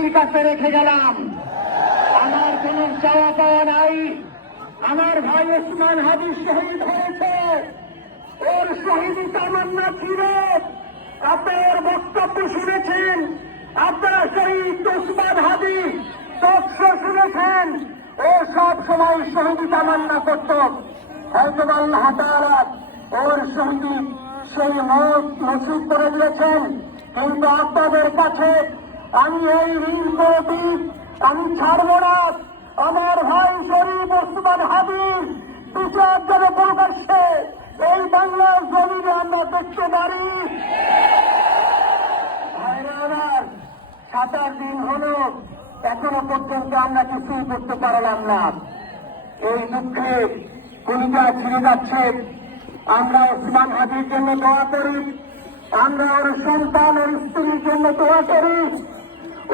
মাটির কাছে রেখে গেলাম। আমার কোন চাওয়া পাওয়া নাই। আমার ভাই ওসমান হাদি শহীদ হয়েছে, ওর শহীদি তামান্না ছিল। আপনার বক্তব্য শুনেছেন, আপনারা শহীদ ওসমান হাদি তথ্য শুনেছেন। ও সব সময় শহীদি তামান্না করত। হয়তো আল্লাহ তাআলা ওর শহীদি সেই মত নসিব করে দিয়েছেন। কিন্তু আপনাদের কাছে আমি এই ঋণ করবি, আমি ছাড়ব না। আমার ভাই শরীফ ওসমান হাদির বিচার যেন প্রকাশ্যে এই বাংলার জমিনে আমরা দেখতে পারি। ভাইরা আমার, 7 দিন হলো এখনো পর্যন্ত আমরা কিছুই করতে পারলাম না। এই দুঃখে কলিজা ছিঁড়ে যাচ্ছে। আমরা ওসমান হাদির জন্য দোয়া করি, আমরা ওর সন্তান ও স্ত্রীর জন্য দোয়া করি।